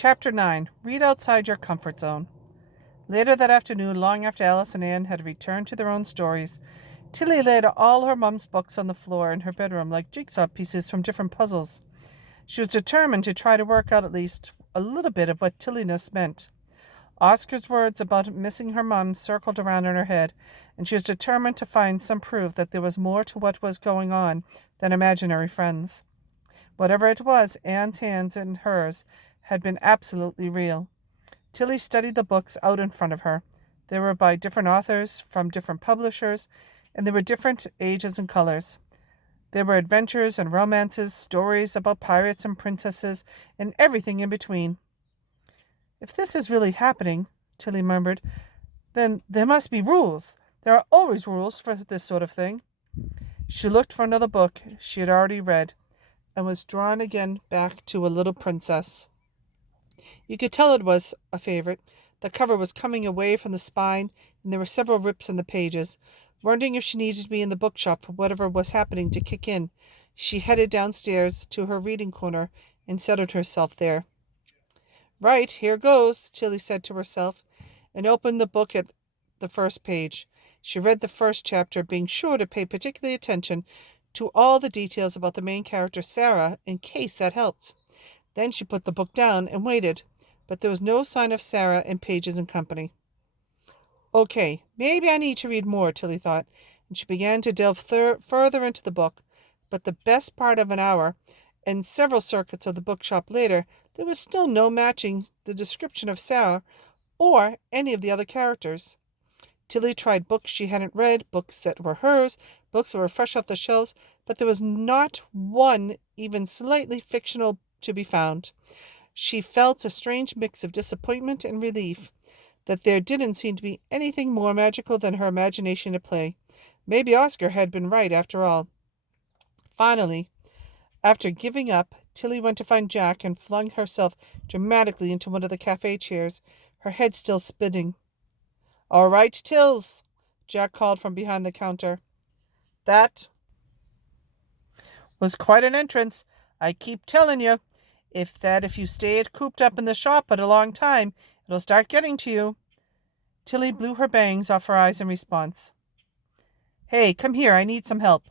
Chapter 9. Read outside your comfort zone. Later that afternoon, long after Alice and Anne had returned to their own stories, Tilly laid all her mum's books on the floor in her bedroom like jigsaw pieces from different puzzles. She was determined to try to work out at least a little bit of what Tilliness meant. Oscar's words about missing her mum circled around in her head, and she was determined to find some proof that there was more to what was going on than imaginary friends. Whatever it was, Anne's hands and hers had been absolutely real. Tilly studied the books out in front of her. They were by different authors, from different publishers, and they were different ages and colors. There were adventures and romances, stories about pirates and princesses, and everything in between. If this is really happening, Tilly murmured, then there must be rules. There are always rules for this sort of thing. She looked for another book she had already read, and was drawn again back to A Little Princess. You could tell it was a favorite. The cover was coming away from the spine, and there were several rips in the pages. Wondering if she needed to be in the bookshop for whatever was happening to kick in, she headed downstairs to her reading corner and settled herself there. Right, here goes, Tilly said to herself, and opened the book at the first page. She read the first chapter, being sure to pay particular attention to all the details about the main character, Sarah, in case that helped. Then she put the book down and waited, but there was no sign of Sarah in Pages and Company. Okay, maybe I need to read more, Tilly thought, and she began to delve further into the book. But the best part of an hour, and several circuits of the bookshop later, there was still no matching the description of Sarah or any of the other characters. Tilly tried books she hadn't read, books that were hers, books that were fresh off the shelves, but there was not one even slightly fictional to be found. She felt a strange mix of disappointment and relief that there didn't seem to be anything more magical than her imagination at play. Maybe Oscar had been right after all. Finally, after giving up, Tilly went to find Jack and flung herself dramatically into one of the cafe chairs, her head still spinning. All right, Tills, Jack called from behind the counter. That was quite an entrance. I keep telling you, if you stayed cooped up in the shop but a long time, it'll start getting to you. Tilly blew her bangs off her eyes in response. Hey, come here, I need some help.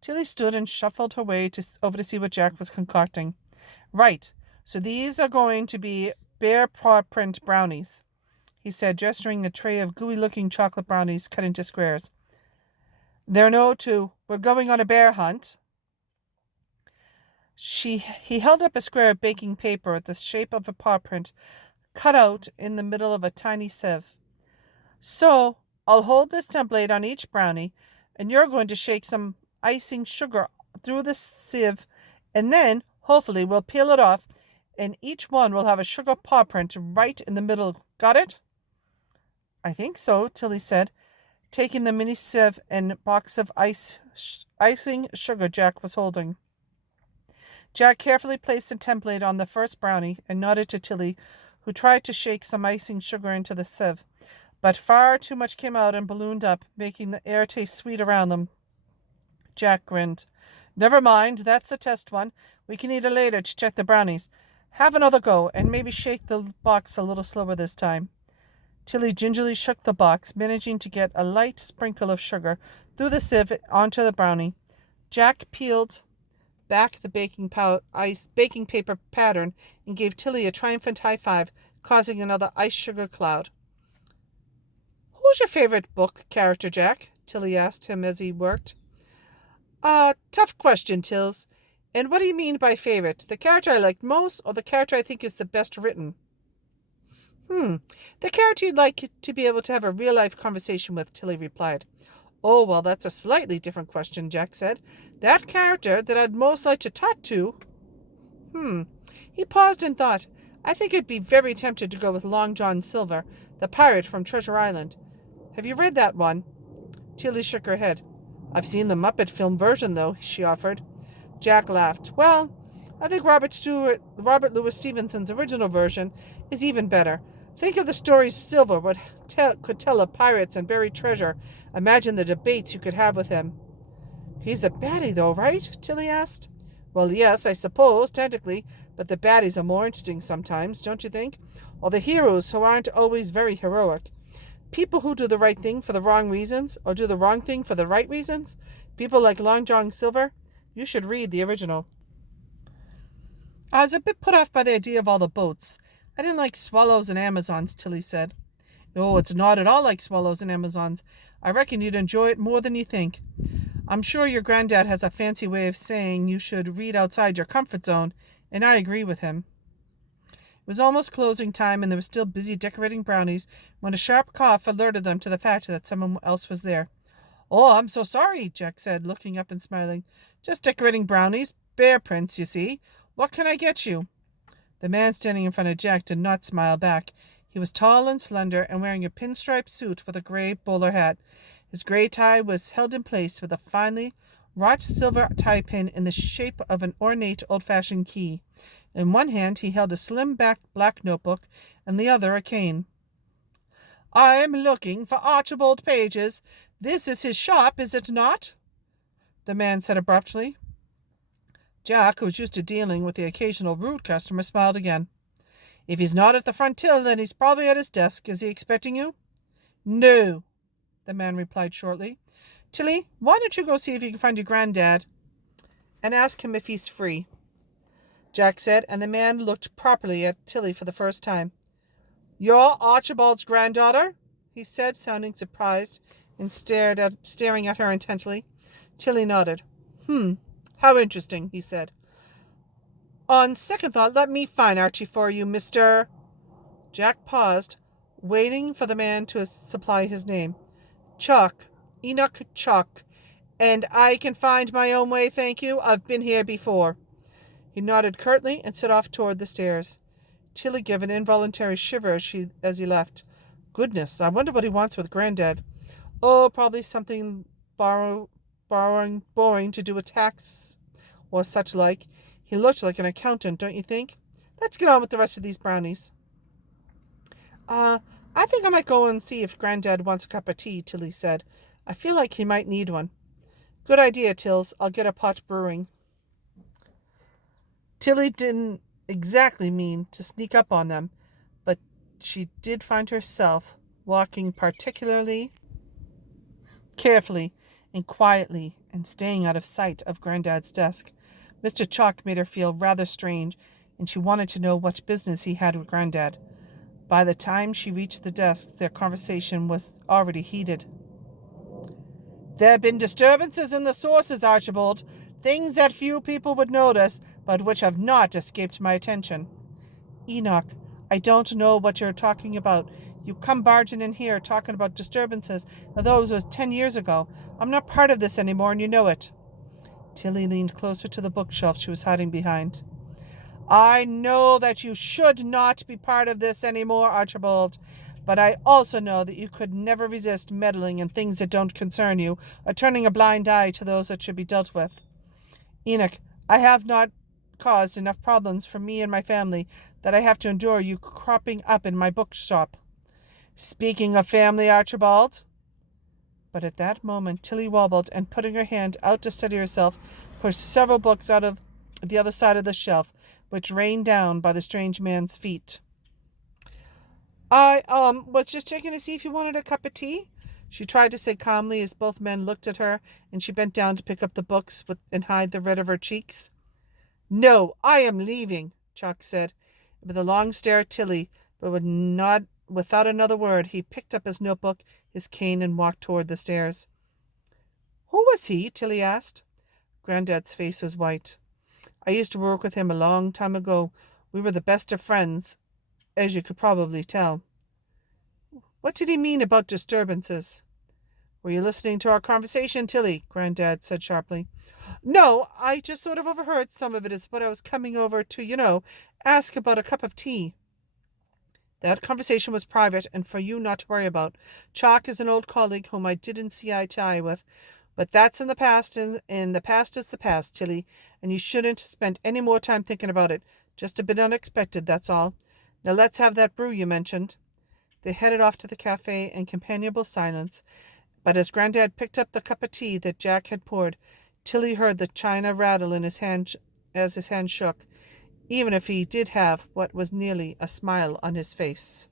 Tilly stood and shuffled her way over to see what Jack was concocting. Right, so these are going to be bear paw print brownies, he said, gesturing a tray of gooey-looking chocolate brownies cut into squares. We're going on a bear hunt. He held up a square of baking paper the shape of a paw print, cut out in the middle of a tiny sieve. So, I'll hold this template on each brownie, and you're going to shake some icing sugar through the sieve, and then, hopefully, we'll peel it off, and each one will have a sugar paw print right in the middle. Got it? I think so, Tilly said, taking the mini sieve and box of icing sugar Jack was holding. Jack carefully placed the template on the first brownie and nodded to Tilly, who tried to shake some icing sugar into the sieve, but far too much came out and ballooned up, making the air taste sweet around them. Jack grinned. Never mind, that's the test one. We can eat it later to check the brownies. Have another go, and maybe shake the box a little slower this time. Tilly gingerly shook the box, managing to get a light sprinkle of sugar through the sieve onto the brownie. Jack peeled back the baking paper pattern and gave Tilly a triumphant high five, causing another ice sugar cloud. Who's your favorite book character, Jack? Tilly asked him as he worked. Tough question, Tills. And what do you mean by favorite? The character I liked most, or the character I think is the best written? The character you'd like to be able to have a real-life conversation with, Tilly replied. Oh, well, that's a slightly different question, Jack said. That character that I'd most like to talk to... He paused and thought. I think I'd be very tempted to go with Long John Silver, the pirate from Treasure Island. Have you read that one? Tilly shook her head. I've seen the Muppet film version, though, she offered. Jack laughed. Well, I think Robert Louis Stevenson's original version is even better. Think of the stories Silver could tell of pirates and buried treasure. Imagine the debates you could have with him. He's a baddie, though, right? Tilly asked. Well, yes, I suppose, technically, But the baddies are more interesting sometimes, don't you think? Or the heroes who aren't always very heroic. People who do the right thing for the wrong reasons, or do the wrong thing for the right reasons. People like Long John Silver. You should read the original. I was a bit put off by the idea of all the boats. I didn't like swallows and Amazons, Tilly said. Oh, it's not at all like swallows and Amazons. I reckon you'd enjoy it more than you think. I'm sure your granddad has a fancy way of saying you should read outside your comfort zone, and I agree with him. It was almost closing time, and they were still busy decorating brownies when a sharp cough alerted them to the fact that someone else was there. Oh, I'm so sorry, Jack said, looking up and smiling. Just decorating brownies. Bear prints, you see. What can I get you? The man standing in front of Jack did not smile back. He was tall and slender and wearing a pinstripe suit with a grey bowler hat. His grey tie was held in place with a finely wrought silver tie pin in the shape of an ornate old-fashioned key. In one hand he held a slim-backed black notebook, and the other a cane. I am looking for Archibald Pages. This is his shop, is it not? The man said abruptly. Jack, who was used to dealing with the occasional rude customer, smiled again. If he's not at the front till, then he's probably at his desk. Is he expecting you? No, the man replied shortly. Tilly, why don't you go see if you can find your granddad and ask him if he's free? Jack said, and the man looked properly at Tilly for the first time. You're Archibald's granddaughter? He said, sounding surprised, and staring at her intently. Tilly nodded. How interesting, he said. On second thought, let me find Archie for you, Mr. Jack paused, waiting for the man to supply his name. Chuck. Enoch Chuck. And I can find my own way, thank you. I've been here before. He nodded curtly and set off toward the stairs. Tilly gave an involuntary shiver as he left. Goodness, I wonder what he wants with Granddad. Oh, probably something boring to do with tax or such like. He looked like an accountant, don't you think? Let's get on with the rest of these brownies. I think I might go and see if Granddad wants a cup of tea, Tilly said. I feel like he might need one. Good idea, Tills. I'll get a pot brewing. Tilly didn't exactly mean to sneak up on them, but she did find herself walking particularly carefully and quietly and staying out of sight of Granddad's desk. Mr. Chalk made her feel rather strange, and she wanted to know what business he had with Granddad. By the time she reached the desk, their conversation was already heated. There have been disturbances in the sources, Archibald. Things that few people would notice, but which have not escaped my attention. Enoch, I don't know what you're talking about. You come barging in here talking about disturbances, although it was 10 years ago. I'm not part of this anymore, and you know it. Tilly leaned closer to the bookshelf she was hiding behind. I know that you should not be part of this anymore, Archibald, but I also know that you could never resist meddling in things that don't concern you, or turning a blind eye to those that should be dealt with. Enoch, I have not caused enough problems for me and my family that I have to endure you cropping up in my bookshop. Speaking of family, Archibald. But at that moment Tilly wobbled and, putting her hand out to steady herself, pushed several books out of the other side of the shelf, which rained down by the strange man's feet. I was just checking to see if you wanted a cup of tea, she tried to say calmly as both men looked at her, and she bent down to pick up the books and hide the red of her cheeks. No, I am leaving, Chuck said, with a long stare at Tilly, but without another word he picked up his notebook, his cane, and walked toward the stairs. Who was he? Tilly asked. Granddad's face was white. I used to work with him a long time ago. We were the best of friends, as you could probably tell. What did he mean about disturbances? Were you listening to our conversation, Tilly? Granddad said sharply. No, I just sort of overheard some of it as what I was coming over to, ask about a cup of tea. That conversation was private and for you not to worry about. Chalk is an old colleague whom I didn't see eye to eye with, but that's in the past, and the past is the past, Tilly, and you shouldn't spend any more time thinking about it. Just a bit unexpected, that's all. Now let's have that brew you mentioned. They headed off to the cafe in companionable silence, but as Granddad picked up the cup of tea that Jack had poured, Tilly heard the china rattle in his hand as his hand shook. even if he did have what was nearly a smile on his face.